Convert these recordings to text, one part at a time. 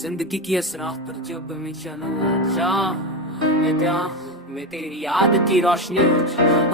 जिंदगी की असराफ पर जब मैं चला मैं तेरी याद की रोशनी,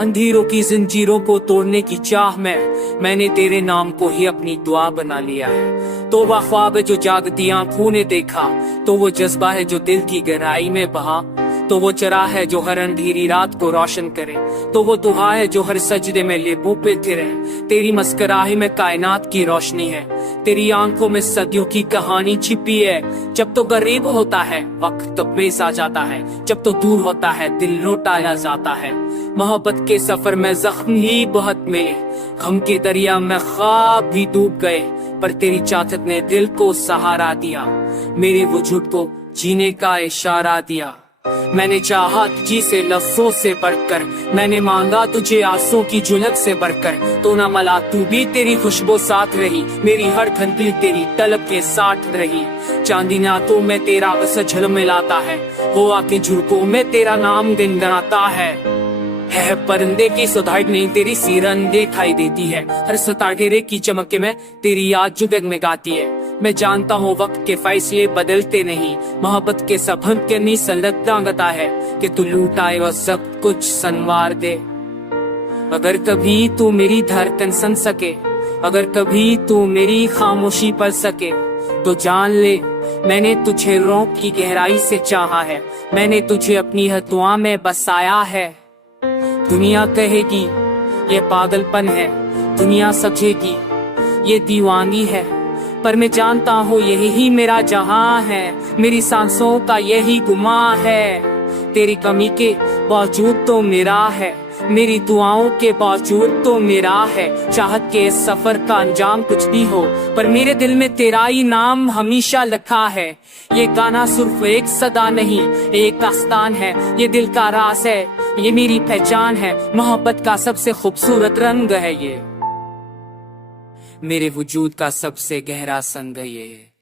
अंधेरों की जंजीरों को तोड़ने की चाह में मैंने तेरे नाम को ही अपनी दुआ बना लिया है। तो वह ख्वाब है जो जागती आंखों ने देखा, तो वो जज्बा है जो दिल की गहराई में बहा, तो वो चरा है जो हर अंधेरी रात को रोशन करे, तो वो दुआ है जो हर सजदे में लेबों पे थिरे। तेरी मुस्कुराहट में कायनात की रोशनी है, तेरी आंखों में सदियों की कहानी छिपी है। जब तो गरीब होता है वक्त तो पेश आ जाता है, जब तो दूर होता है दिल लौटाया जाता है। मोहब्बत के सफर में जख्म ही बहुत मिले, गम के दरिया में ख्वाब भी डूब गए, पर तेरी चाहत ने दिल को सहारा दिया, मेरे वजूद को जीने का इशारा दिया। मैंने चाहा तुझी से लफ्जों से बढ़कर, मैंने मांगा तुझे आंसू की झुलक से बढ़कर, तो न मला तू भी तेरी खुशबू साथ रही, मेरी हर धड़कन तेरी तलब के साथ रही। चांदी नातों में तेरा बस झलमिलाता है, वो आके झुरकों में तेरा नाम गुनगुनाता है परिंदे की सुधार नहीं तेरी सीरन दिखाई देती है, हर सितारे की चमक में तेरी याद जो जगमगाती है। मैं जानता हूँ वक्त के फैसले बदलते नहीं, मोहब्बत के सफर के नहीं संलग्नता है कि तू लूटाए और सब कुछ संवार दे। अगर कभी तू मेरी धड़कन सुन सके, अगर कभी तू मेरी खामोशी पढ़ सके, तो जान ले मैंने तुझे रोक की गहराई से चाहा है, मैंने तुझे अपनी हथुआ में बसाया है। दुनिया कहेगी ये पागलपन है, दुनिया समझेगी ये दीवानी है, पर मैं जानता हूँ यही मेरा जहां है, मेरी सांसों का यही गुमां है। तेरी कमी के बावजूद तो मेरा है, मेरी दुआओं के बावजूद तो मेरा है। चाहत के सफर का अंजाम कुछ भी हो, पर मेरे दिल में तेरा ही नाम हमेशा लिखा है। ये गाना सिर्फ एक सदा नहीं एक दास्तान है, ये दिल का राज है, ये मेरी पहचान है। मोहब्बत का सबसे खूबसूरत रंग है ये, मेरे वजूद का सबसे गहरा संग है ये।